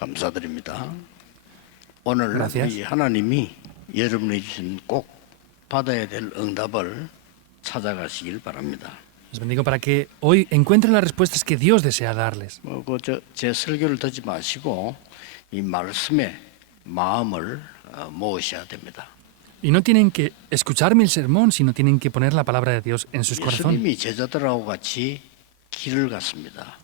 감사드립니다. 오늘 Gracias. 이 하나님이 여러분이 주신 꼭 받아야 될 응답을 찾아가시길 바랍니다. Les bendigo para que hoy encuentren las respuestas que Dios desea darles. 제 설교를 듣지 마시고 이 말씀에 마음을 모으셔야 됩니다. Y no tienen que escucharme el sermón, sino tienen que poner la palabra de Dios en sus corazones. 예수님이 제자들하고 같이 길을 갔습니다.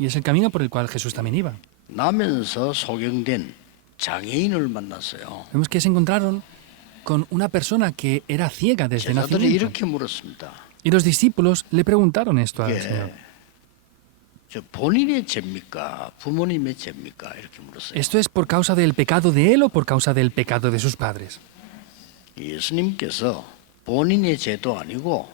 Y es el camino por el cual Jesús también iba. 나면서 소경된 장애인을 만났어요. Vemos que se encontraron con una persona que era ciega desde 제자들이 nacimiento. 이렇게 물었습니다. Y los discípulos le preguntaron esto al 예, Señor. 저 본인의 죄입니까? 부모님의 죄입니까? 이렇게 물었어요. ¿Esto es por causa del pecado de él o por causa del pecado de sus padres? 예수님께서 본인의 죄도 아니고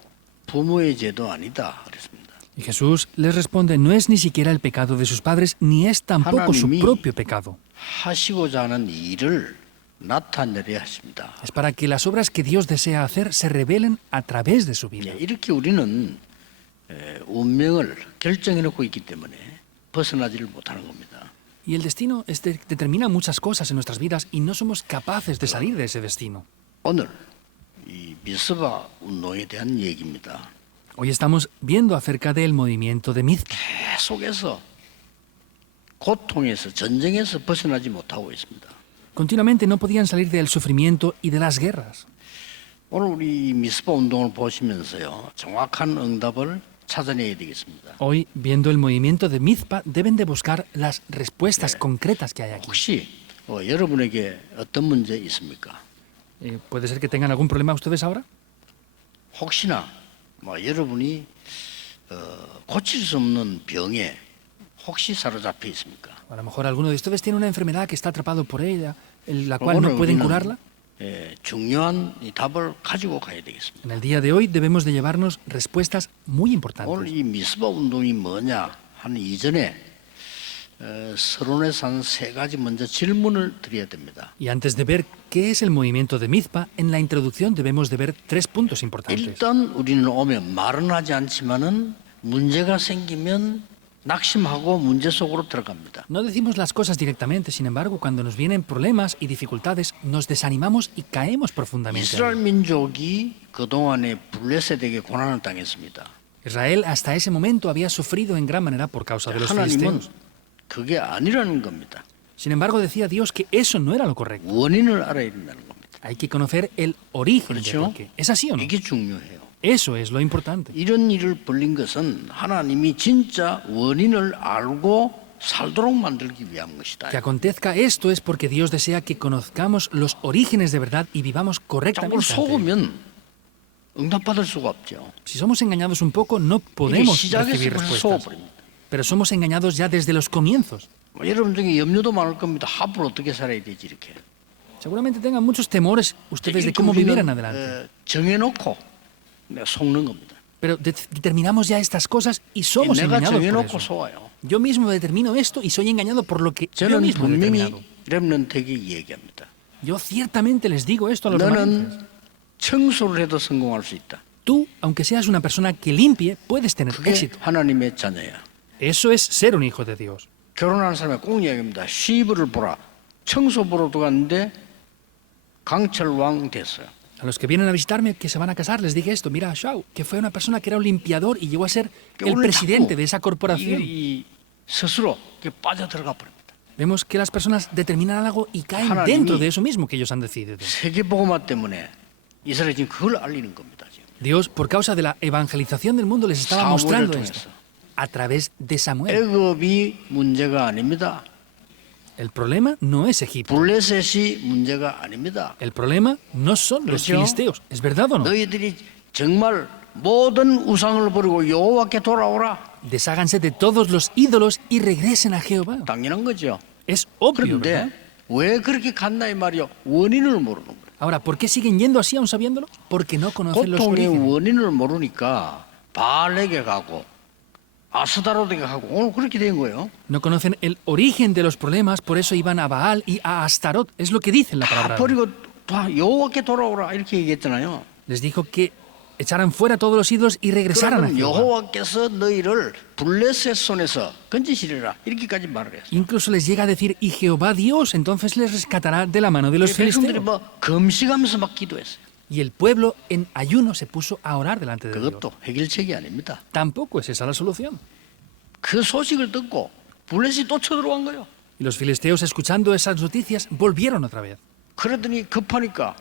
부모의 죄도 아니다 그랬습니다. Y Jesús les responde, no es ni siquiera el pecado de sus padres, ni es tampoco su 하나님이 propio pecado. 하시고자 하는 일을 나타내려 하십니다. Es para que las obras que Dios desea hacer se revelen a través de su vida. 이렇게 우리는 운명을 결정해 놓고 있기 때문에 벗어나지를 못하는 겁니다. Y el destino determina muchas cosas en nuestras vidas y no somos capaces de salir de ese destino. 오늘 이 미스바 운동에 대한 얘기입니다. Hoy estamos viendo acerca del movimiento de Mizpa. 계속해서 고통에서 전쟁에서 벗어나지 못하고 있습니다. Continuamente no podían salir del sufrimiento y de las guerras. 오늘 우리 미스바 운동을 보시면서요, 정확한 응답을 찾아내야 되겠습니다. Hoy, viendo el movimiento de Mizpa, deben de buscar las respuestas concretas que hay aquí. 혹시 여러분에게 어떤 문제 있습니까? ¿Puede ser que tengan algún problema ustedes ahora? 혹시나 여러분이 고칠 수 없는 병에 혹시 사로잡혀 있습니까? A lo mejor alguno de ustedes tiene una enfermedad que está atrapado por ella, la cual no 오늘 pueden 우리는, curarla. 중요한 이 답을 가지고 가야 되겠습니다. En el día de hoy debemos de llevarnos respuestas muy 오늘 importantes. 이 미스바 운동이 뭐냐 하는 이전에 서론에서 한 세 가지 먼저 질문을 드려야 됩니다. Y antes de ver qué es el movimiento de Mizpa, en la introducción debemos de ver tres puntos importantes. 일단 우리는 오면 말은 하지 않지만은 문제가 생기면 낙심하고 문제 속으로 들어갑니다. No decimos las cosas directamente, sin embargo, cuando nos vienen problemas y dificultades, nos desanimamos y caemos profundamente. 이스라엘 민족이 그동안에 블레셋에게 고난을 당했습니다. Israel hasta ese momento había sufrido en gran manera por causa de los 하나님은 filisteos. 그게 아니라는 겁니다. Sin embargo, decía Dios que eso no era lo correcto. 원인을 알아야 된다는 겁니다. Hay que conocer el origen de 그렇죠? por qué. ¿Es así o no? 이게 중요해요. Eso es lo importante. 이런 일을 벌린 것은 하나님이 진짜 원인을 알고 살도록 만들기 위한 것이다. Que acontezca esto es porque Dios desea que conozcamos los orígenes de verdad y vivamos 자꾸 correctamente. ante Él. 속으면 응답받을 수가 없죠. Si somos engañados un poco, no 이게 podemos 시작에서 recibir 벌써 respuestas. 속아버립니다. Pero somos engañados ya desde los comienzos. 여러분 중에 염려도 많을 겁니다. 앞으로 어떻게 살아야 되지 이렇게. Seguramente tengan muchos temores ustedes de 이렇게 cómo vivirán 우리는 adelante. 정해놓고 속는 겁니다. Pero determinamos ya estas cosas y somos 내가 engañados por 정해놓고 eso. 속아요. Yo mismo determino esto y soy engañado por lo que yo 저는 mismo he 분명히 determinado. 렘넌트에게 얘기합니다. Yo ciertamente les digo esto a los remanentes. 너는 청소를 해도 성공할 수 있다. Tú, aunque seas una persona que limpie, puedes tener 그게 éxito. 하나님의 자녀야. Eso es ser un hijo de Dios. 결혼하는 사람의 꼭 이야기입니다. 시부를 보라. 청소 보러 들어갔는데 강철왕 됐어요. A los que vienen a visitarme, que se van a casar, les dije esto. Mira a Shao, que fue una persona que era un limpiador y llegó a ser el presidente de esa corporación. 이 스스로 빠져들어가 버립니다. Vemos que las personas determinan algo y caen 하나님이 dentro de eso mismo que ellos han decidido. 세계복음화 때문에 이스라엘이 지금 그걸 알리는 겁니다. 지금. Dios, por causa de la evangelización del mundo, les estaba 사무엘을 mostrando 통해서. esto a través de Samuel. 애굽이 문제가 아닙니다. El problema no es Egipto. 블레셋이 문제가 아닙니다. El problema no son los 그렇죠? filisteos. ¿Es verdad o no? 너희들이 정말 모든 우상을 버리고 여호와께 돌아오라. Desháganse de todos los ídolos y regresen a Jehová. 당연한 거죠. Es obvio, ¿verdad? 그런데 왜 그렇게 갔나 이 말이요? 원인을 모르는 거예요. Ahora, ¿por qué siguen yendo así aún sabiéndolo? Porque no conocen los 고통의 orígenes. 원인을 모르니까 바알에게 가고 아스다로드에게 가고 오늘 그렇게 된 거예요. No conocen el origen de los problemas, por eso iban a Baal y a Astarot. Es lo que dice en la 다 palabra. 버리고 다 여호와께 돌아오라 이렇게 얘기했잖아요. Les dijo que echaran fuera todos los ídolos y regresaran a 그러면 Jehová. 여호와께서 너희를 블레셋 손에서 건지시리라 이렇게까지 말을 했어요. Incluso les llega a decir, y Jehová Dios entonces les rescatará de la mano de los 백성들이 filisteos. 뭐 금식하면서 막 기도했어요. Y el pueblo en ayuno se puso a orar delante de Dios. 그것도 해결책이 아닙니다. Tampoco es esa la solución. 그 소식을 듣고 블레셋이 또 쳐들어간 거예요. Y los filisteos, escuchando esas noticias, volvieron otra vez. 그러더니 급하니까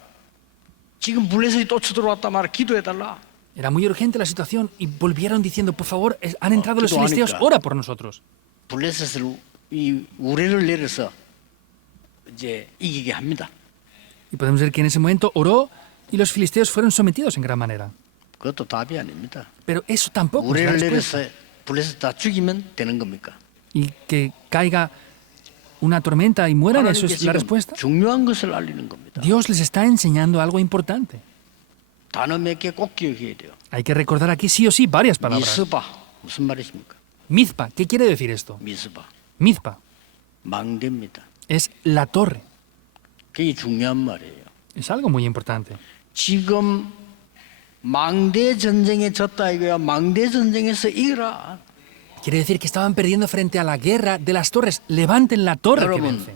지금 블레셋이 또 쳐들어왔다 말아 기도해달라. Era muy urgente la situación y volvieron diciendo, por favor, han entrado los 기도하니까. filisteos, ora por nosotros. 블레셋을 이 우레를 내려서 이제 이기게 합니다. Y podemos ver que en ese momento oró y los filisteos fueron sometidos en gran manera. 그것도 답이 아닙니다. Pero eso tampoco es la 우레를 respuesta. 내려서 블레셋 다 죽이면 되는 겁니까? Y que caiga una tormenta y mueran, ¿eso 하나님께 es la 지금 respuesta? 중요한 것을 알리는 겁니다. Dios les está enseñando algo importante. 단어 몇 개 꼭 기억해야 돼요. Hay que recordar aquí sí o sí varias palabras. 미스바 무슨 말이십니까? Mizpa, ¿qué quiere decir esto? 미스바 Mizpa 망대입니다. es la torre. 그게 중요한 말이에요. Es algo muy importante. 지금 망대 전쟁에 졌다 이거야. 망대 전쟁에서 이기라. Quiere decir que estaban perdiendo frente a la guerra de las torres. Levanten la torre que 여러분, vence.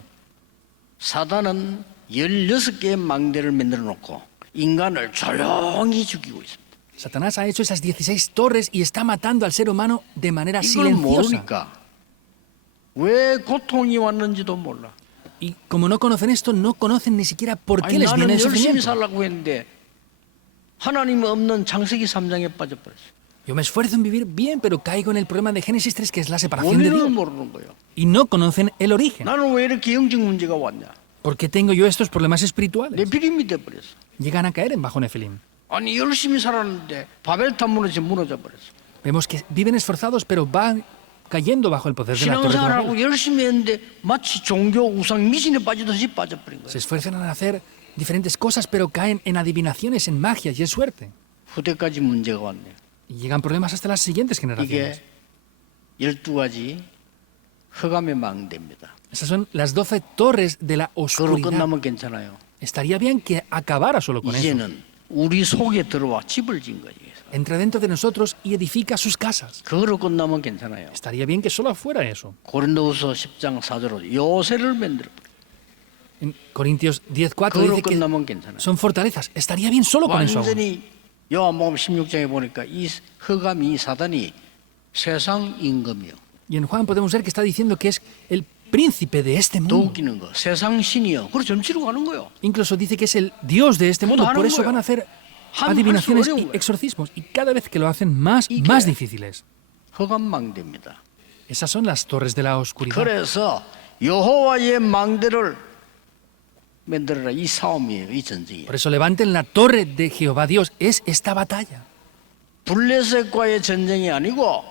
사단은 16개의 망대를 만들어 놓고 인간을 조용히 죽이고 있습니다. Satanás ha hecho esas 16 torres y está matando al ser humano de manera 이걸 silenciosa. 모르니까 왜 고통이 왔는지도 몰라. Y como no conocen esto, no conocen ni siquiera por qué 아니, les viene 나는 el 열심히 sufrimiento. 살라고 했는데 하나님 없는 창세기 3장에 빠져버렸어요. Yo me esfuerzo en vivir bien, pero caigo en el problema de Génesis 3, que es la separación de 원인을 Dios. 모르는 거예요. Y no conocen el origen. 나는 왜 이렇게 영적 문제가 왔냐? ¿Por qué tengo yo estos problemas 내 espirituales? 비림이 돼버렸어. Llegan a caer en bajo Nefilim. 아니 열심히 살았는데 바벨탑 무너져 버렸어. Vemos que viven esforzados, pero van cayendo bajo el poder de la torre de Babel. 신앙생활하고 열심히 했는데 마치 종교 우상 미신에 빠지듯이 빠져버린 거예요. Se esfuerzan en hacer diferentes cosas, pero caen en adivinaciones, en magias y en suerte. 후대까지 문제가 왔네요. Y llegan problemas hasta las siguientes 이게 generaciones. 12가지 흑암의 망대입니다. Esas son las 12 torres de la 그걸로 oscuridad. 끝나면 괜찮아요. Estaría bien que acabara solo con eso. 이제는 우리 속에 들어와 집을 지은 거예요. Entra dentro de nosotros y edifica sus casas. 그걸로 끝나면 괜찮아요. Estaría bien que solo fuera eso. 고린도후서 10장 4절로 요새를 만들어. En Corintios 10:4 그걸로 dice que 끝나면 괜찮아요. son fortalezas. Estaría bien solo con eso. aún. 완전히 요한복음 16장에 보니까 이 흑암이 사단이 세상 임금이요. Y en Juan podemos ver que está diciendo que es el príncipe de este 더 mundo. 웃기는 거 세상 신이요. 그걸 점치러 가는 거예요. Incluso dice que es el Dios de este mundo. Por eso van a hacer adivinaciones y exorcismos. Y cada vez que lo hacen más difíciles. 흑암 망대입니다. Esas son las torres de la oscuridad. 그래서 여호와의 망대를 만들어라. 이 싸움이에요. 이 전쟁이에요. Por eso levanten la torre de Jehová Dios. Es esta batalla. 블레셋과의 전쟁이 아니고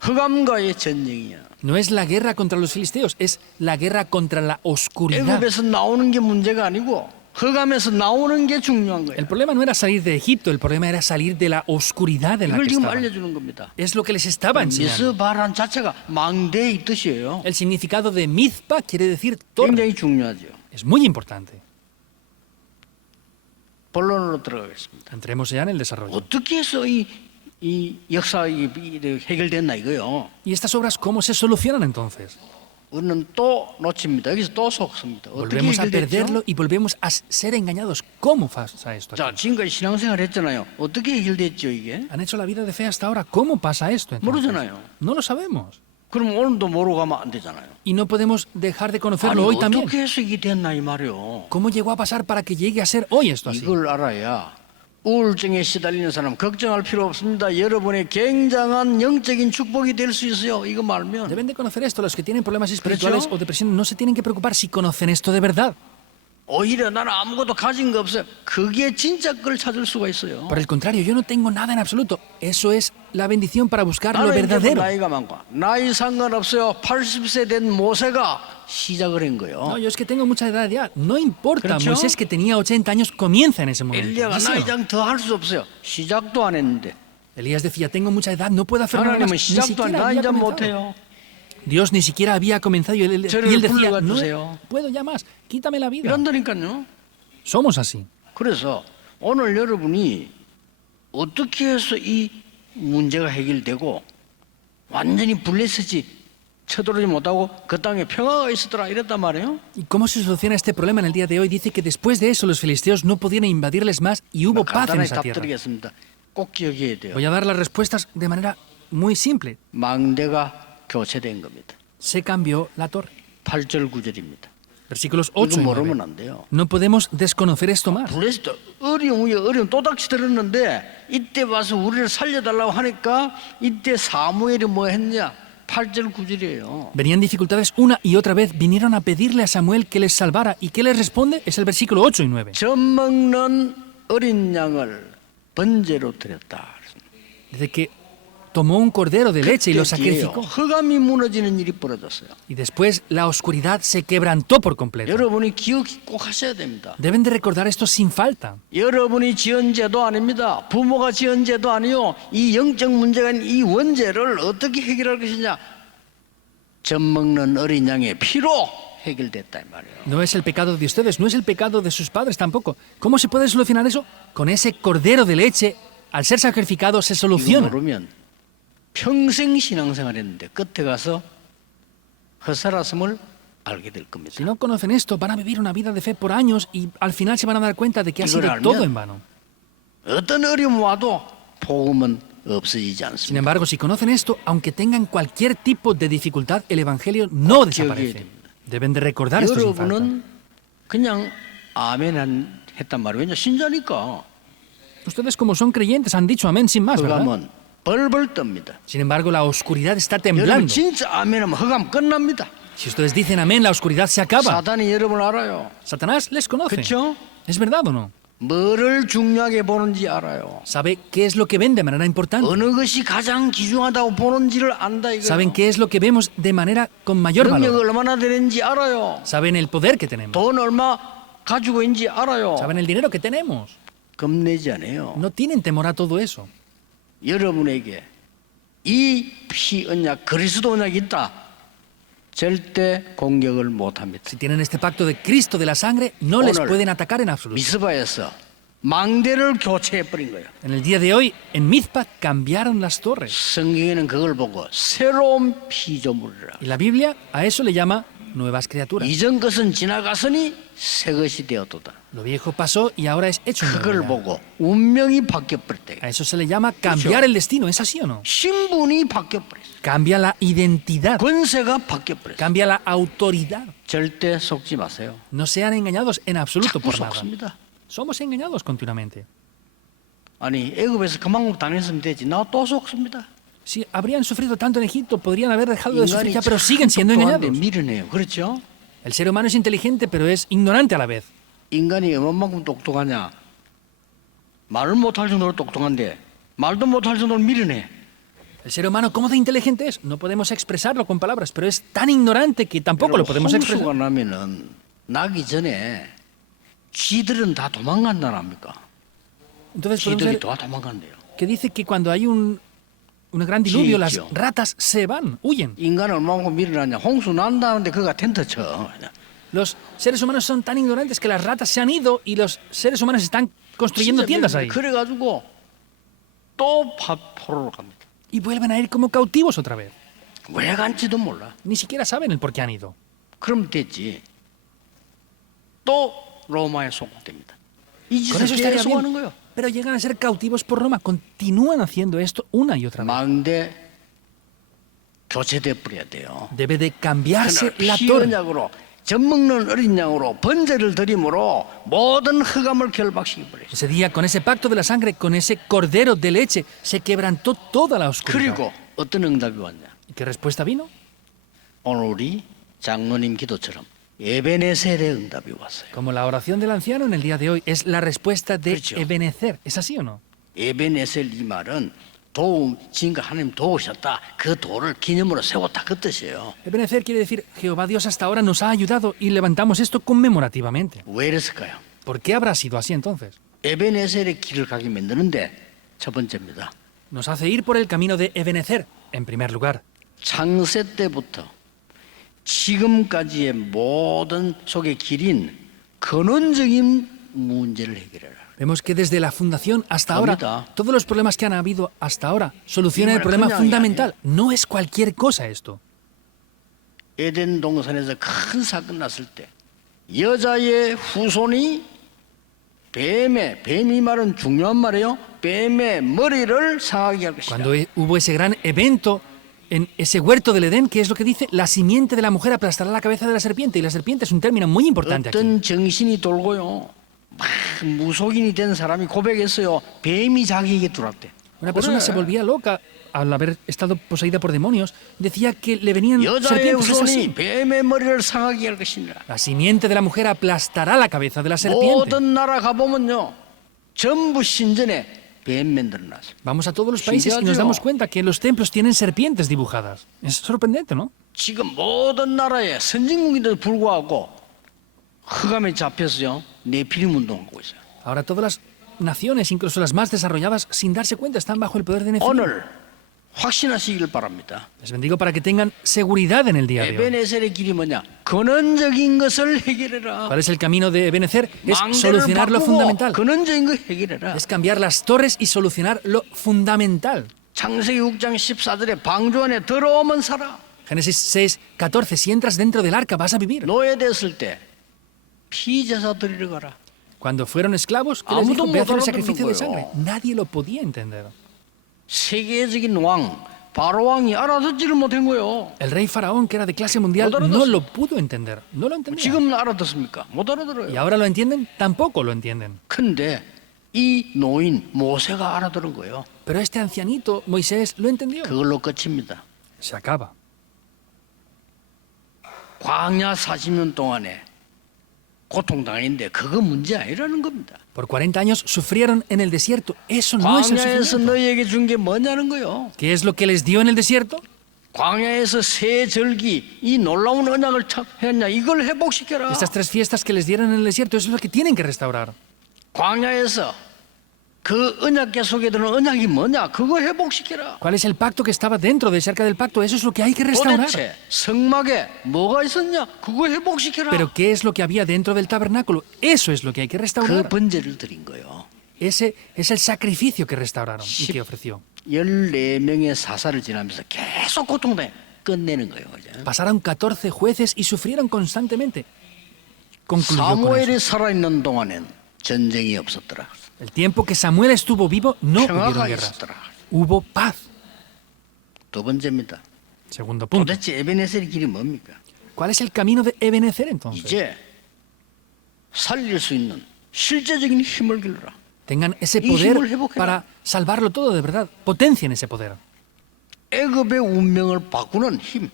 흑암과의 전쟁이야. No es la guerra contra los filisteos, es la guerra contra la oscuridad. 애굽에서 나오는 게 문제가 아니고 흑암에서 나오는 게 중요한 거예요. El problema no era salir de Egipto, el problema era salir de la oscuridad en la 이걸 que 지금 estaban. 알려주는 겁니다. Es lo que les estaba enseñando. 미스바란 자체가 망대의 뜻이에요. El significado de Mizpa quiere decir torre. 굉장히 중요하죠. Es muy importante. 본론으로 들어가겠습니다. Entremos ya en el desarrollo. 어떻게 해서 이 역사 해결됐나 이거요. ¿Y estas obras cómo se solucionan entonces? 우리는 또 놓칩니다. 여기서 또 속습니다. 어떻게 Volvemos a 해결됐죠? perderlo y volvemos a ser engañados. ¿Cómo pasa esto 자, aquí? 지금까지 신앙생활 했잖아요. 어떻게 해결됐죠 이게? Han hecho la vida de fe hasta ahora. ¿Cómo pasa esto entonces? 모르잖아요. No lo sabemos. 그럼 오늘도 모르고 가면 안 되잖아요. Y no podemos dejar de 아니 conocerlo hoy también. 어떻게 해서 이게 됐나 이 말이요. ¿Cómo llegó a pasar para que llegue a ser hoy esto así? 이걸 알아야 우울증에 시달리는 사람 걱정할 필요 없습니다. 여러분의 굉장한 영적인 축복이 될 수 있어요. 이거 말면 Deben de conocer esto. Los que tienen problemas espirituales ¿Precio? o depresión no se tienen que preocupar si conocen esto de verdad. 오히려 나는 아무것도 가진 거 없어요. 그게 진짜 걸 찾을 수가 있어요. Por el contrario, yo no tengo nada en absoluto. Eso es la bendición para buscar lo 나는 이제 뭐 verdadero. 나이가 많고 나이 상관없어요. 80세 된 모세가 시작을 한 거예요. No, yo es que tengo mucha edad ya. No importa. ¿Precio? Moisés, que tenía 80 años, comienza en ese momento. 엘리야가 ¿Sí o no? 나이장 더 할 수 없어요. 시작도 안 했는데. Elías decía, tengo mucha edad, no puedo hacer nada más. 하나님은 Ni 시작도 안 siquiera había 나이장 comenzado. 못해요. Dios ni siquiera había comenzado y él 저를 decía, 불러가 no 주세요. puedo ya más, quítame la vida. 이런다니까요. Somos así. 그래서 오늘 여러분이 어떻게 해서 이 문제가 해결되고 완전히 블레셋이 쳐들어오지 못하고 그 땅에 평화가 있었더라 이랬단 말이에요. ¿Y cómo se soluciona este problema en el día de hoy? Dice que después de eso los filisteos no podían invadirles más y hubo paz en 간단하게 esa tierra. 답드리겠습니다. 꼭 기억해야 돼요. Voy a dar las respuestas de manera muy simple. 망대가 교체된 겁니다. Se cambió la torre. 8절 9절입니다. Versículos 8 이거 y 모르면 9. 안 돼요. No podemos desconocer esto más. 블레셋도 어려움 위에 어려움 또닥치 들었는데 이때 와서 우리를 살려달라고 하니까 이때 사무엘이 뭐 했냐? 8절 9절이에요. Venían dificultades una y otra vez, vinieron a pedirle a Samuel que les salvara. ¿Y qué les responde? Es el versículo 8 y 9. 젖 먹는 어린 양을 번제로 드렸다. Dice que tomó un cordero de leche y lo 그때 뒤에요. sacrificó. 흑암이 무너지는 일이 벌어졌어요. Y después la oscuridad se quebrantó por completo. 여러분이 기억 꼭 하셔야 됩니다. Deben de recordar esto sin falta. 여러분이 지은 죄도 아닙니다. 부모가 지은 죄도 아니요. 이 영적 문제가 있는 이 원죄를 어떻게 해결할 것이냐. 젖 먹는 어린 양의 피로 해결됐다 이 말이에요. No es el pecado de ustedes, no es el pecado de sus padres tampoco. ¿Cómo se puede solucionar eso? Con ese cordero de leche, al ser sacrificado, se 이거 soluciona. 모르면 평생 신앙생활했는데 끝에 가서 헛살았음을 알게 될 겁니다. Si no conocen esto, van a vivir una vida de fe por años y al final se van a dar cuenta de que ha 이걸 sido 알면 todo en vano. 어떤 어려움 와도 복음은 없어지지 Sin 않습니다. embargo, si conocen esto, aunque tengan cualquier tipo de dificultad, el Evangelio no desaparece. Deben de recordar esto sin falta. 여러분은 그냥 아멘 했단 말이에요. 왜냐 신자니까. Ustedes como son creyentes han dicho amén sin más, ¿verdad? 흑암은 벌벌 떱니다. Sin embargo, la oscuridad está 여러분 temblando. 진짜 아멘하면 흑암 끝납니다. Si ustedes dicen amén, la oscuridad se acaba. 사단이 여러분을 알아요. Satanás les conoce. 그렇죠? ¿Es verdad o no? 뭐를 중요하게 보는지 알아요. Sabe qué es lo que ven de manera importante. 어느 것이 가장 귀중하다고 보는지를 안다 이거예요. Saben qué es lo que vemos de manera con mayor 능력 valor. 얼마나 되는지 알아요. Saben el poder que tenemos. 돈 얼마 가지고 있는지 알아요. Saben el dinero que tenemos. 겁내지 않아요. No tienen temor a todo eso. 여러분에게 이 피 언약 그리스도 언약이 있다. 절대 공격을 못합니다. Si tienen este pacto de Cristo de la sangre, no les 오늘 pueden atacar en absoluto. 미스바에서 망대를 교체해 버린 거예요. En el día de hoy, en Mizpa, cambiaron las torres. 성경에는 그걸 보고 새로운 피조물이라. Y la Biblia a eso le llama nuevas criaturas. 이전 것은 지나갔으니 새 것이 되었도다. Lo viejo pasó y ahora es hecho 그걸 nuevo. 보고 운명이 바뀌어 버렸다. A eso se le llama cambiar el destino. ¿Es así o no? 신분이 바뀌어 버렸어. Cambia la identidad. 권세가 바뀌어 버렸어. Cambia la autoridad. 절대 속지 마세요. No sean engañados en absoluto 자꾸 por nada. 속습니다. Somos engañados continuamente. 아니 애굽에서 그만큼 당했으면 되지. 나 또 속습니다. Si habrían sufrido tanto en Egipto, podrían haber dejado de sufrir 인간이 ya, pero 참 siguen siendo 똑똑한데 engañados. 미련해요. 그렇죠? El ser humano es inteligente, pero es ignorante a la vez. 인간이 얼마만큼 똑똑하냐? 말을 못할 정도로 똑똑한데 말도 못할 정도로 미련해. El ser humano, ¿cómo de inteligente es? No podemos expresarlo con palabras, pero es tan ignorante que tampoco lo podemos 홍수가 expresar. 나면은 나기 전에 쥐들은 다 도망간다랍니까? Entonces podemos 쥐들이 ver 다 도망간대요. que dice que cuando hay un gran diluvio, las Sí, ratas se van, huyen. 인간은 얼마만큼 미련하냐? 홍수 난다는데 그가 텐트 쳐. Los seres humanos son tan ignorantes que las ratas se han ido y los seres humanos están construyendo tiendas ahí. 그래가지고 또 포로로 갑니다. Y vuelven a ir como cautivos otra vez. 왜 간지도 몰라. Ni siquiera saben el por qué han ido. 그럼 됐지. 또 로마에 소국됩니다. 이 Con eso 짓을 estaría 계속 하는 bien. 거예요. Pero llegan a ser cautivos por Roma. Continúan haciendo esto una y otra vez. 망대 교체돼 버려야 돼요. Debe de cambiarse 그날 la torre. 피언약으로 젖 먹는 어린 양으로 번제를 드림으로 모든 흑암을 결박시켜 버렸어요. Ese día, con ese pacto de la sangre, con ese cordero de leche, se quebrantó toda la oscuridad. 그리고 어떤 응답이 왔냐? ¿Y qué respuesta vino? 오늘 우리 장로님 기도처럼 에베네셀의 응답이 왔어요. Como la oración del anciano en el día de hoy es la respuesta de 그렇죠. Ebenezer. ¿Es así o no? 에베네셀 이 말은 도움, 지금까 하나님 도우셨다. 그 도를 기념으로 세웠다. 그 뜻이에요. Ebenezer quiere decir, Jehová Dios hasta ahora nos ha ayudado y levantamos esto conmemorativamente. 왜 이랬을까요? ¿Por qué habrá sido así entonces? 에베네셀의 길을 가게 만드는데 첫 번째입니다. Nos hace ir por el camino de Ebenezer, en primer lugar. 창세 때부터 지금까지의 모든 속의 길인 근원적인 문제를 해결해라. Vemos que desde la fundación hasta ahora, 겁니다. todos los problemas que han habido hasta ahora solucionan el problema 그냥 fundamental. No es cualquier cosa esto. 에덴 동산에서 큰 사건 났을 때 여자의 후손이 뱀이 말은 중요한 말이에요. 뱀의 머리를 상하게 할 것이다. Cuando hubo ese gran evento en ese huerto del Edén, ¿qué es lo que dice? La simiente de la mujer aplastará la cabeza de la serpiente. Y la serpiente es un término muy importante aquí. 어떤 정신이 돌고요. 막 무속인이 된 사람이 고백했어요. 뱀이 자기에게 들어왔대. Una persona se volvía loca al haber estado poseída por demonios. Decía que le venían 여자의 serpientes. Es así. 후손이 뱀의 머리를 상하게 할 것이니라. La simiente de la mujer aplastará la cabeza de la serpiente. 모든 나라 가보면요. 전부 신전에 뱀 만들어놨어요. Vamos a todos los países y nos damos cuenta que los templos tienen serpientes dibujadas. Es sorprendente, ¿no? 지금 모든 나라의 선진국인데도 불구하고 흑암에 잡혀서요. 네피림 운동하고 있어요. Ahora todas las naciones, incluso las más desarrolladas, sin darse cuenta, están bajo el poder de Nefilim. 오늘 확신하시길 바랍니다. Les bendigo para que tengan seguridad en el día de hoy. 에베네셀의 길이 뭐냐? 근원적인 것을 해결해라. ¿Cuál es el camino de Ebenezer? Es 망대를 solucionar lo 바꾸고 fundamental. 근원적인 거 해결해라. Es cambiar las torres y solucionar lo fundamental. 창세기 6장 14절에 방주 안에 들어오면 살아. Génesis 6, 14. Si entras dentro del arca vas a vivir. 노예됐을 때 피제사 드리러 가라. Cuando fueron esclavos, ¿qué les dijo? 아무도 Ve a 못 hacer el 알아듣는 sacrificio de 거예요. sangre. Nadie lo podía entender. 세계적인 왕 바로 왕이 알아듣지를 못한 거예요. El rey faraón, que era de clase mundial, no lo pudo entender. No lo entendía. 지금 알아듣습니까? 못 ¿Y 알아들어요. ahora lo entienden? Tampoco lo entienden. 근데 이 노인 모세가 알아들은 거예요. Pero este ancianito, Moisés, lo entendió. 그걸로 끝입니다. Se acaba. 광야 40년 동안에 고통당했는데 그거 문제 아니라는 겁니다. Por 40 años sufrieron en el desierto. Eso no es el 광야에서 sufrimiento. 너희에게 준 게 뭐냐는 거요. ¿Qué es lo que les dio en el desierto? 광야에서 세 절기 이 놀라운 언약을 했냐 이걸 회복시켜라. Estas 3 fiestas que les dieron en el desierto, eso es lo que tienen que restaurar. 광야에서 그 언약궤 속에 드는 언약이 뭐냐 그거 회복시켜라. ¿Cuál es el pacto que estaba dentro de cerca del pacto? Eso es lo que hay que restaurar. 도대체 성막에 뭐가 있었냐 그거 회복시켜라. Pero ¿qué es lo que había dentro del tabernáculo? Eso es lo que hay que 그 restaurar. 번제를 드린 거요. Ese es el sacrificio que restauraron y que ofreció. 14명의 사사를 지나면서 계속 고통당해 끝내는 거예요. 그죠? Pasaron 14 jueces y sufrieron constantemente. Concluyó con eso. 사무엘이 살아있는 동안엔 전쟁이 없었더라. El tiempo que Samuel estuvo vivo, no hubieron 평화가 guerras. 있었더라. Hubo paz. 두 번째입니다. Segundo punto. 도대체 에베네셀의 길이 뭡니까? ¿Cuál es el camino de Ebenezer entonces? 이제 살릴 수 있는 실제적인 힘을 길러라. Tengan ese 이 힘을 poder 회복해라. para salvarlo todo de verdad. Potencien ese poder. 애굽의 운명을 바꾸는 힘.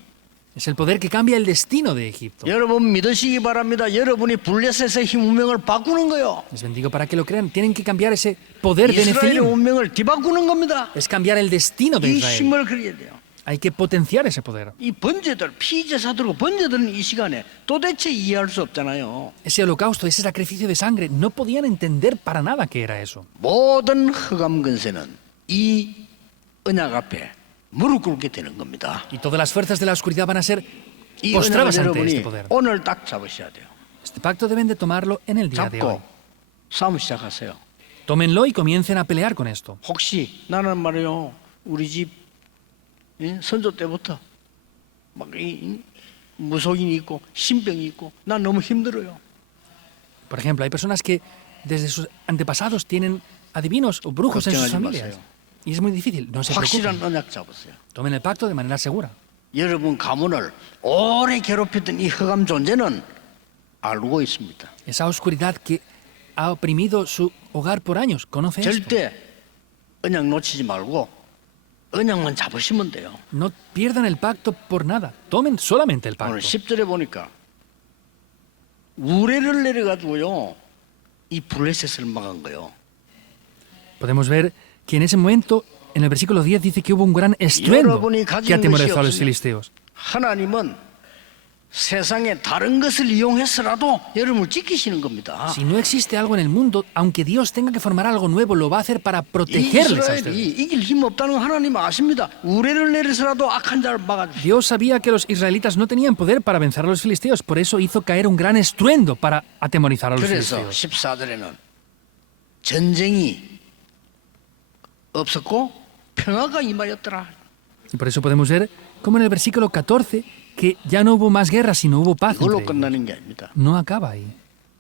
Es el poder que cambia el destino de Egipto. 여러분 믿으시기 바랍니다. 여러분이 블레셋의 힘 운명을 바꾸는 거요. Les bendigo para que lo crean. Tienen que cambiar ese poder de 이스라엘의 Nefilim. 운명을 뒤바꾸는 겁니다. Es cambiar el destino de 이 Israel. 힘을 그려야 돼요. Hay que potenciar ese poder. 이 번제들 피제사들고 번제들은 이 시간에 도대체 이해할 수 없잖아요. Ese holocausto, ese sacrificio de sangre, no podían entender para nada qué era eso. 모든 흑암 근세는 이 언약 앞에 무릎 꿇게 되는 겁니다. Y todas las fuerzas de la oscuridad van a ser 이 postradas 언약을 ante este 여러분이 poder. 오늘 딱 잡으셔야 돼요. Este pacto deben de tomarlo en el día de hoy. 잡고 싸움 시작하세요. Tómenlo y comiencen a pelear con esto. 혹시 나는 말이요 우리 집 선조 때부터 막 무속인이 있고 신병이 있고 난 너무 힘들어요. Por ejemplo, hay personas que desde sus antepasados tienen adivinos o brujos en sus 걱정하지 familias. 마세요. Y es muy difícil. No se 확실한 preocupen. 언약 잡으세요. Tomen el pacto de manera segura. 여러분 가문을 오래 괴롭혔던 이 흑암 존재는 알고 있습니다. Esa oscuridad que ha oprimido su hogar por años, conoce esto. 절대 언약 놓치지 말고 언약만 잡으시면 돼요. No pierdan el pacto por nada. Tomen solamente el 오늘 pacto. 10절에 보니까 우레를 내려가지고요 이 블레셋을 막은 거예요. Podemos ver que en ese momento, en el versículo 10, dice que hubo un gran estruendo 여러분이 que 가진 것이 atemorizó a los 없으면 filisteos. 하나님은 세상에 다른 것을 이용해서라도 여러분을 지키시는 겁니다. Si no existe algo en el mundo, aunque Dios tenga que formar algo nuevo, lo va a hacer para 이 protegerles a 이스라엘이 ustedes. 이길 힘 없다는 거 하나님 아십니다. 우레를 내려서라도 악한 자를 막아주시오. Dios sabía que los israelitas no tenían poder para vencer a los filisteos, por eso hizo caer un gran estruendo para atemorizar a los 그래서 filisteos. 14절에는 전쟁이 없었고 평화가 임하였더라. Y por eso podemos ver, como en el versículo 14, que ya no hubo más guerra, sino hubo paz 이걸로 entre ellos. 끝나는 게 아닙니다. No acaba ahí.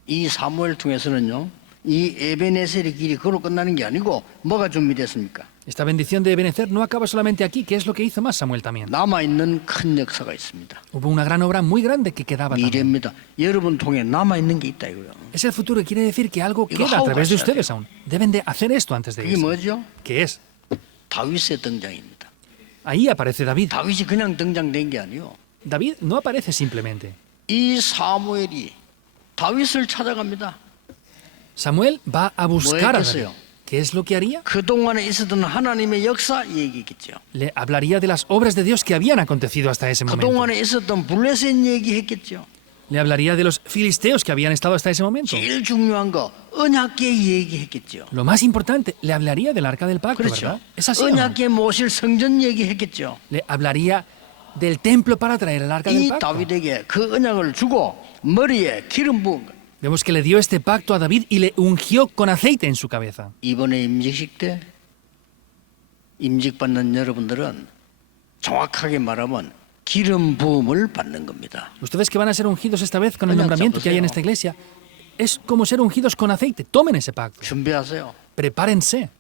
이 사무엘 통해서는요, 이 에베네셀의 길이 그걸로 끝나는 게 아니고 뭐가 준비됐습니까? Esta bendición de Ebenezer no acaba solamente aquí, que es lo que hizo más Samuel también. 남아 있는 큰 역사가 있습니다. Hubo una gran obra muy grande que quedaba también. 미래입니다. 여러분 통해 남아 있는 게 있다 이거요. Es el futuro y quiere decir que algo Igo queda a hago través de 가셔야 ustedes aún. Deben de hacer esto antes de 그게 irse. 뭐죠? ¿Qué es? 다윗의 등장입니다. Ahí aparece David. 다윗이 그냥 등장된 게 아니요. David no aparece simplemente. 이 사무엘이 다윗을 찾아갑니다. Samuel va a buscar a David. 했겠어요? ¿Qué es lo que haría? 그동안에 있었던 하나님의 역사 얘기했겠죠. Le hablaría de las obras de Dios que habían acontecido hasta ese momento. 그동안에 있었던 블레셋 얘기했겠죠. Le hablaría de los filisteos que habían estado hasta ese momento. 제일 중요한 거 언약궤 얘기했겠죠. Lo más importante, le hablaría del arca del pacto, 그렇죠. ¿verdad? Es así, ¿o no? 언약궤 모실 성전 얘기했겠죠. Le hablaría del templo para traer el arca del 이 pacto. 다윗에게 그 언약을 주고 머리에 기름 부은 거. Vemos que le dio este pacto a David y le ungió con aceite en su cabeza. 이번에 임직식 때 임직받는 여러분들은 정확하게 말하면 기름 부음을 받는 겁니다. Ustedes que van a ser ungidos esta vez con el Venga, nombramiento que hay en zapuseo. esta iglesia, es como ser ungidos con aceite. Tomen ese pacto. 준비하세요. Prepárense.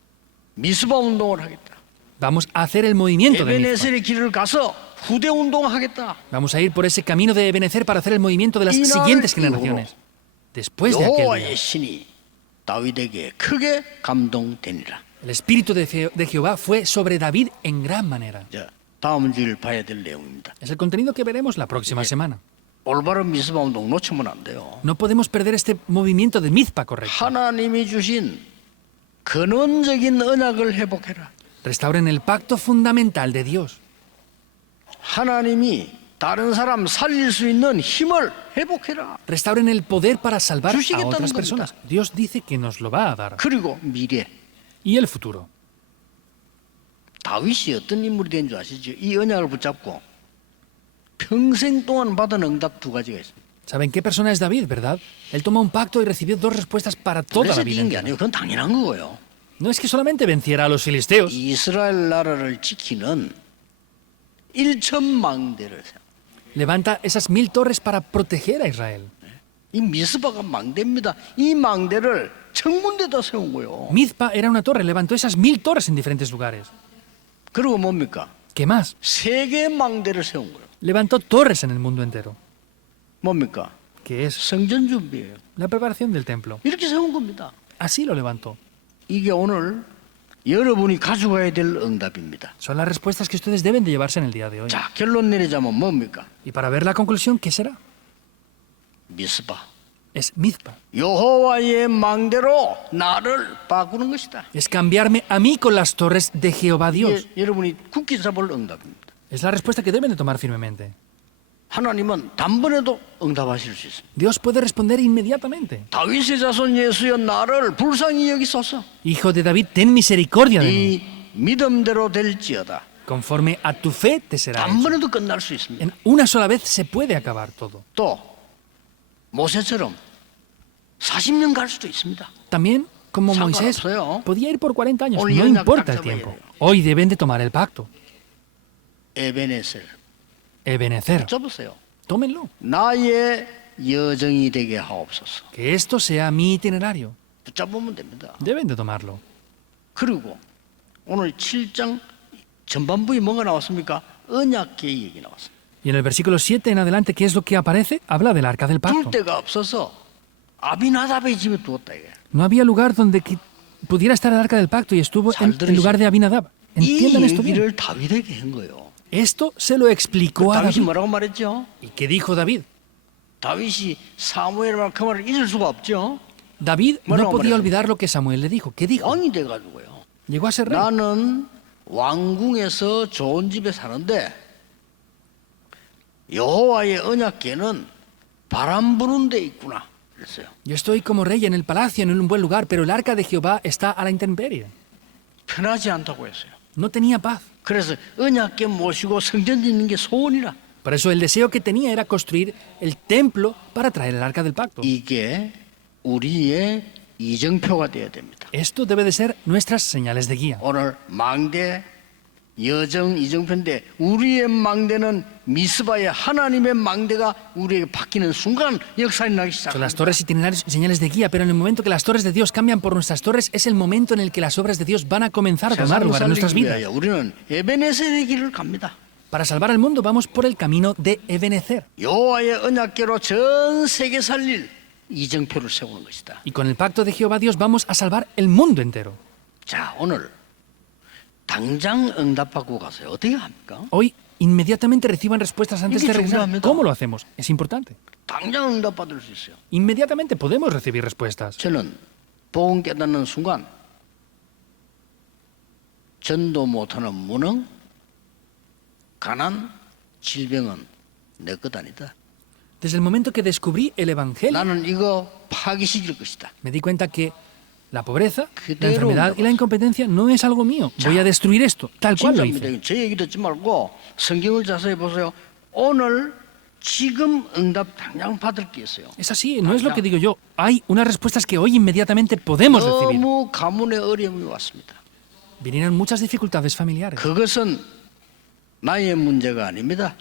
미스바 운동을 하겠다. Vamos a hacer el movimiento de Mizpa. 에베네셀의 길을 가서 후대 운동을 하겠다. Vamos a ir por ese camino de Ebenezer para hacer el movimiento de las Y no siguientes el generaciones. Después de aquel 여호와의 día, 신이 다윗에게 크게 감동되니라. el espíritu de Jehová fue sobre David en gran manera. 자, 다음 주일 봐야 될 내용입니다. Es el contenido que veremos la próxima semana. 올바른 미스바 운동 놓치면 안 돼요. No podemos perder este movimiento de Mizpa correcto. 하나님이 주신 근원적인 언약을 회복해라. Restauren el pacto fundamental de Dios. 하나님이 다른 사람 살릴 수 있는 힘을 회복해라. Restauren el poder para salvar a 주시겠다는 otras 겁니다. personas. Dios dice que nos lo va a dar. 그리고 미래. Y el futuro. 다윗이 어떤 인물이 된 줄 아시죠? 이 언약을 붙잡고 평생 동안 받은 응답 두 가지가 있습니다. ¿Saben qué persona es David, verdad? Él tomó un pacto y recibió dos respuestas para toda la 그래서 vida 이긴 게 entera. 아니에요. 그건 당연한 거예요. No es que solamente venciera a los filisteos, 이스라엘 나라를 지키는 1,000망대를 세워. levanta esas 1000 torres para proteger a Israel. 이 미스바가 망대입니다. 이 망대를 청문대다 세운 거예요. Mizpa era una torre, levantó esas 1000 torres en diferentes lugares. 그리고 뭡니까? ¿Qué más? 세 개의 망대를 세운 거예요. Levantó torres en el mundo entero. 뭡니까? Que es 성전 준비예요. la preparación del templo. 이렇게 세운 겁니다. Así lo levantó. 이게 오늘 여러분이 가져가야 될 응답입니다. Son las respuestas que ustedes deben de llevarse en el día de hoy. 자, 결론 내리자면 뭡니까? Y para ver la conclusión, ¿qué será? 미스바. Es Mizpa. 여호와의 망대로 나를 바꾸는 것이다. Es cambiarme a mí con las torres de Jehová Dios. 이게 여러분이 굳게 잡을 응답입니다. Es la respuesta que deben de tomar firmemente. 하나님은 단번에도 응답하실 수 있습니다. Dios puede responder inmediatamente. 다윗의 자손 예수여 나를 불쌍히 여기소서. Hijo de David, ten misericordia de mí. 이 믿음대로 될지어다. Conforme a tu fe te será hecho. 단번에도 끝날 수 있습니다. En una sola vez se puede acabar todo. 또 모세처럼 40년 갈 수도 있습니다. También, como Moisés, 상관없어요. podía ir por 40 años. Hoy No en la importa el pacta tiempo. voy a ir. Hoy deben de tomar el pacto. 에베네셀 Ebenezer. 붙잡으세요. Tómenlo. 나의 여정이 되게 하옵소서. Que esto sea mi itinerario. 붙잡으면 됩니다. Deben de tomarlo. 그리고 오늘 7장 전반부에 뭐가 나왔습니까? 언약궤 얘기 나왔습니다. Y en el versículo 7 en adelante, ¿qué es lo que aparece? Habla del arca del 둘 pacto. 데가 없어서 아비나답의 집에 두었다 이게. No había lugar donde pudiera estar el arca del pacto y estuvo en lugar de Abinadab. 이 Entiendan esto bien. 얘기를 다윗에게 한 거예요. Esto se lo explicó a 다윗이 David. 뭐라고 말했죠? ¿Y qué dijo David? 다윗이 사무엘 그 말을 잊을 수가 없죠. David no Bueno, podía hombre. olvidar lo que Samuel le dijo. ¿Qué dijo? 왕이 돼가지고요. Llegó a ser rey. 나는 왕궁에서 좋은 집에 사는데 여호와의 언약궤는 바람 부는 데 있구나 그랬어요. Yo estoy como rey en el palacio, en un buen lugar, pero el arca de Jehová está a la intemperie. 편하지 않다고 했어요. No tenía paz. 그래서 언약궤 모시고 성전 짓는 게 소원이라. Por eso el deseo que tenía era construir el templo para traer el arca del pacto. 이게 우리의 이정표가 되어야 됩니다. Esto debe de ser nuestras señales de guía. 오늘 망대, 여정, 이정표인데 우리의 망대는 미스바의 하나님의 망대가 우리에게 바뀌는 순간 역사가 나기 Son las 시작합니다. torres itinerarios y señales de guía, pero en el momento que las torres de Dios cambian por nuestras torres, es el momento en el que las obras de Dios van a comenzar a tomar 세상을 lugar en nuestras 살리기 vidas. 위하여 우리는 에베네셀의 길을 갑니다. Para salvar al mundo vamos por el camino de Ebenezer. 여호와의 언약궤로 전 세계 살릴 이정표를 세우는 것이다. Y con el pacto de Jehová Dios vamos a salvar el mundo entero. 자, 오늘 당장 응답받고 가세요. 어떻게 합니까? Hoy, inmediatamente reciban respuestas antes de I게 regresar. 중요합니다. ¿Cómo lo hacemos? Es importante. 당장 응답받을 수 있어요. Inmediatamente podemos recibir respuestas. 저는 복음 깨닫는 순간 전도 못하는 무능, 가난, 질병은 내 것 아니다. Desde el momento que descubrí el Evangelio, 나는 이거 파기시킬 것이다. me di cuenta que la pobreza, la 그대로 enfermedad y la incompetencia no es algo mío. Voy a destruir esto, tal cual lo hice. 진짜입니다. 제 얘기 듣지 말고 성경을 자세히 보세요. 오늘 지금 응답 당장 받을 게 있어요. Es así, no es lo que digo yo. Hay unas respuestas que hoy inmediatamente podemos recibir. 너무 가문의 어려움이 왔습니다. Vinieron muchas dificultades familiares. 그것은 나의 문제가 아닙니다.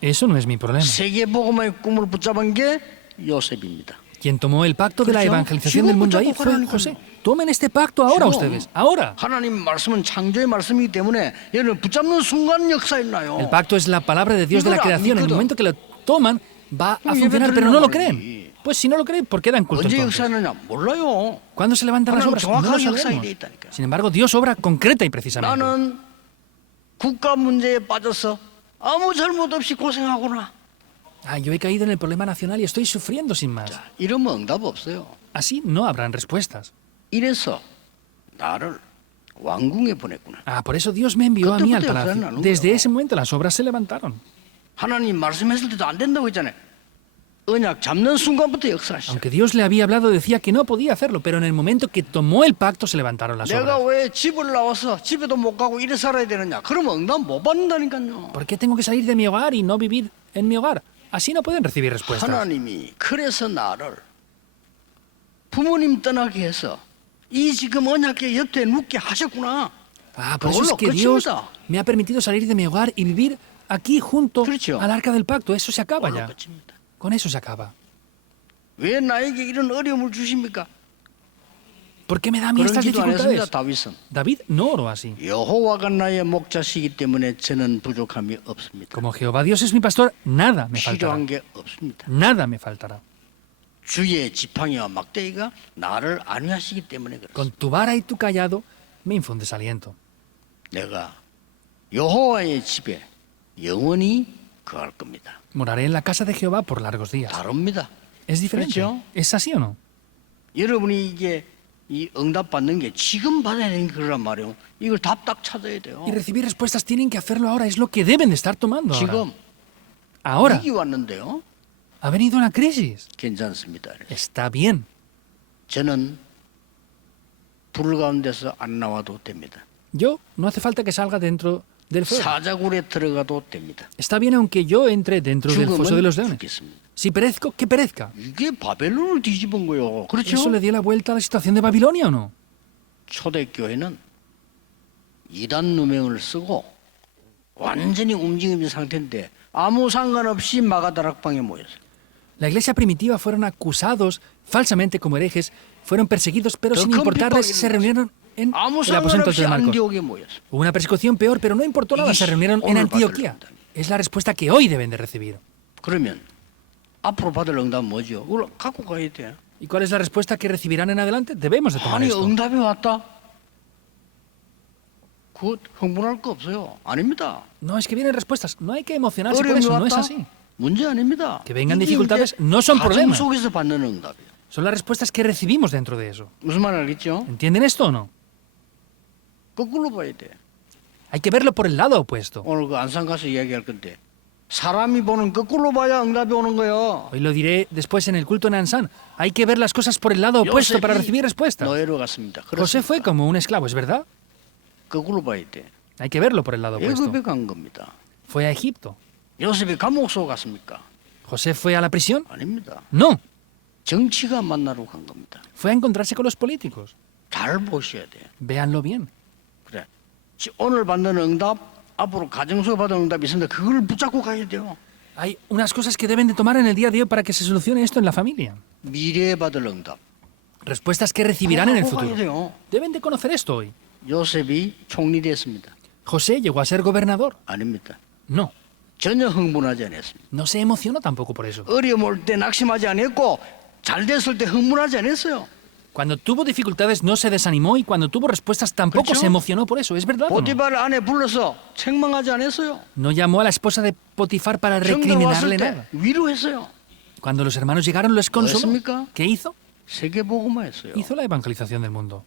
Eso no es mi problema. 세계 복음의 꿈을 붙잡은 게 요셉입니다. Quien tomó el pacto de la 그렇죠? evangelización del mundo ahí fue José. Tomen este pacto ahora 지금 ustedes, ahora. 하나님 말씀은 창조의 말씀이기 때문에 얘를 붙잡는 순간 역사에 나요. El pacto es la palabra de Dios de la 이걸 안 creación. En el 믿거든. momento que lo toman, va a 그럼 funcionar, 예배 pero no lo 드리란 creen. 말이지. Pues si no lo creen, ¿por qué dan culto 언제 entonces? 역사하느냐 몰라요. ¿Cuándo se levantan las 하나님 obras? No lo 정확하게 역사에 sabemos. 돼 있다니까. Sin embargo, Dios obra concreta y precisamente. 나는 국가 문제에 빠져서 아무 잘못 없이 고생하구나. Ah, yo he caído en el problema nacional y estoy sufriendo sin más. 자, 이러면 응답 없어요. Así no habrán respuestas. 이래서 나를 왕궁에 보냈구나. Ah, por eso Dios me envió a mí al 그때부터 palacio. 역사는 나누는 Desde 거야. ese momento las obras se levantaron. 하나님 말씀했을 때도 안 된다고 했잖아요. 언약 잡는 순간부터 역사하시죠. Aunque Dios le había hablado, decía que no podía hacerlo, pero en el momento que tomó el pacto se levantaron las 내가 obras. 왜 집을 나와서 집에도 못 가고 이래 살아야 되느냐? 그러면 응답 못 받는다니까요. ¿Por qué tengo que salir de mi hogar y no vivir en mi hogar? Así no pueden recibir respuestas. 하나님이 그래서 나를 부모님 떠나게 해서 이 지금 언약궤 옆에 눕게 하셨구나. Ah, por eso es 그걸로 que Dios 끝입니다. me ha permitido salir de mi hogar y vivir aquí junto 그렇죠. al arca del pacto. Eso se acaba 그걸로 ya. 끝입니다. Con eso se acaba. 왜 나에게 이런 어려움을 주십니까? ¿Por qué me da a mí 그런 estas 기도 안 했습니다. dificultades? 다윗은 David no oró así. 여호와가 나의 목자시기 때문에 저는 부족함이 없습니다. Como Jehová Dios es mi pastor, nada me faltará. 필요한 게 없습니다. Nada me faltará. 주의 지팡이와 막대기가 나를 안위하시기 때문에 그렇습니다. Con tu vara y tu callado me infundes aliento. 내가 여호와의 집에 영원히 거할 겁니다. Moraré en la casa de Jehová por largos días. 다릅니다. ¿Es diferente? 그렇죠? ¿Es así o no? 여러분이 이게 이 응답 받는 게 지금 받아야 되는 거란 말이에요. 이걸 답딱 찾아야 돼요. Y recibir respuestas tienen que hacerlo ahora. Es lo que deben de estar tomando ahora. 지금 Ahora 위기 왔는데요. ha venido una crisis. 괜찮습니다. Está bien. 저는 불 가운데서 안 나와도 됩니다. Yo no hace falta que salga dentro del fuego. 사자굴에 들어가도 됩니다. Está bien aunque yo entre dentro del foso de los 죽으면 leones. 죽겠습니다. Si perezco, que perezca. 이게 바벨론을 뒤집은 거요. 그렇죠? ¿Eso le dio la vuelta a la situación de Babilonia o no? 초대교회는 이단 누명을 쓰고 완전히 움직이는 상태인데 아무 상관없이 마가다락방에 모였어요. La iglesia primitiva fueron acusados falsamente como herejes, fueron perseguidos, pero sin 더 큰 importarles 핍박이 se reunieron en 아무 el aposento 상관없이 de Marcos. 안디옥에 모였어요. Hubo una persecución peor, pero no importó nada, se reunieron en 오늘 Antioquía. 받을 Es la respuesta que hoy deben de recibir. 그러면 앞으로 받을 응답 뭐죠? 그걸 갖고 가야 돼. ¿Y cuál es la respuesta que recibirán en adelante? Debemos de tomar 아니 esto. 응답이 왔다. 그 흥분할 거 없어요. 아닙니다. No, es que vienen respuestas. No hay que emocionarse por 어려움이 eso, no es 왔다. así. 문제 아닙니다. Que vengan 이게 dificultades 이제 no son 가정 problemas. 속에서 받는 응답이에요. Son las respuestas que recibimos dentro de eso. 무슨 말 알겠죠? ¿Entienden esto o no? 거꾸로 봐야 돼. Hay que verlo por el lado opuesto. 오늘 그 안산 가서 이야기할 건데 사람이 보는 거꾸로 봐야 응답이 오는 거예요. Hoy lo diré después en el culto en Ansan. Hay que ver las cosas por el lado opuesto para recibir respuestas. 노예로 갔습니다. José fue 그렇습니다. como un esclavo, ¿es verdad? 거꾸로 봐야 돼. Hay que verlo por el lado opuesto. 애굽에 간 겁니다. Fue a Egipto. 요셉이 감옥 속 갔습니까? ¿José fue a la prisión? 아닙니다. No. 정치가 만나러 간 겁니다. Fue a encontrarse con los políticos. 잘 보셔야 돼요. Véanlo bien. 그래. 오늘 받는 응답, 앞으로 가정속에 받은 응답이 있는데 그걸 붙잡고 가야 돼요. Hay unas cosas que deben de tomar en el día de hoy para que se solucione esto en la familia. 미래에 받을 응답. Respuestas que recibirán en el 그거 가야 futuro. 돼요. Deben de conocer esto hoy. 요셉이 총리 됐습니다. José llegó a ser gobernador. 아닙니다. No, 전혀 흥분하지 않았습니다. no se emocionó tampoco por eso. 어려움 올 때 낙심하지 않았고 잘 됐을 때 흥분하지 않았어요. Cuando tuvo dificultades no se desanimó y cuando tuvo respuestas tampoco ¿K렇죠? se emocionó por eso. ¿Es verdad o no? 보디발 아내 불러서 책망하지 않았어요. No llamó a la esposa de Potifar para 형들 왔을 recriminarle 때 nada. 위로했어요. Cuando los hermanos llegaron, los consoló. 했습니까? ¿Qué hizo? 세계복음화했어요. Hizo la evangelización del mundo.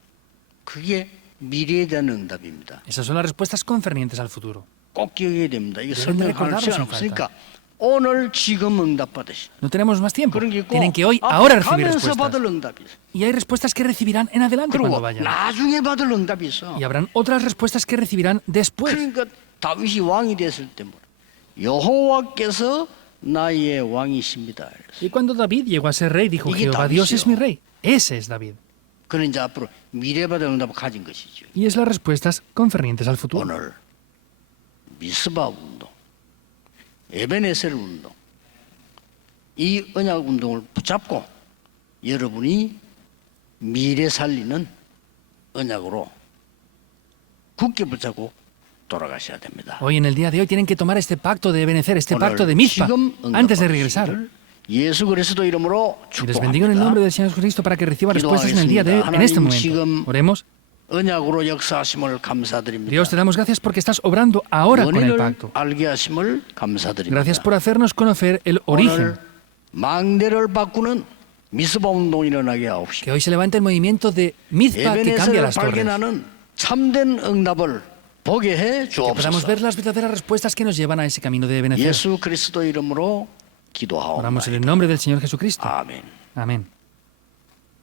그게 미래에 대한 응답입니다. Esas son las respuestas concernientes al futuro. 꼭 기억해야 됩니다. 이거 Deben de 설명할 recordarlo 시간 sin 없으니까 오늘 지금 응답 받으시. No tenemos más tiempo. 그런 게 있고 Tienen que hoy, 앞으로 ahora recibir 가면서 respuestas. 받을 응답이 있어. Y hay respuestas que recibirán en adelante 그리고 cuando vayan. 나중에 받을 응답이 있어. Y habrán otras respuestas que recibirán después. 그러니까 다윗이 왕이 됐을 때 뭐래? 여호와께서 나의 왕이십니다. Y cuando David llegó a ser rey, dijo, 이게 Jehová Dios es David이요. mi rey. Ese es David. 그는 이제 앞으로 미래 받을 응답을 가진 것이죠. Y es las respuestas concernientes al futuro. 오늘 미스바 운동, 에베네셀 운동, 이 언약 운동을 붙잡고 여러분이 미래 살리는 언약으로 굳게 붙잡고 돌아가셔야 됩니다. Hoy, en el día de hoy, tienen que tomar este pacto de Ebenezer, este pacto 오늘 de Mizpa, 지금 응답 antes de 받으시기를 regresar. 예수 그리스도 이름으로 Y les bendigo en el 축복합니다. nombre del Señor Jesucristo para que reciba respuestas en el día de hoy, en este 하나님 momento. 지금 Oremos. 언약으로 역사하심을 감사드립니다. Dios, te damos gracias porque estás obrando ahora con el 원인을 pacto. 알게 하심을 감사드립니다. Gracias por hacernos conocer el origen. 오늘 망대를 바꾸는 미스바 운동이 일어나게 Que 하옵시고 hoy se levante el movimiento de Mizpa que cambia 에베네셀을 las torres. 발견하는 참된 응답을 보게 해 Que podamos 주옵소서. ver las verdaderas respuestas que nos llevan a ese camino de Ebenezer. 예수 그리스도 이름으로 기도하옵나이다. Oramos en el nombre del Señor Jesucristo. 아멘. Amén.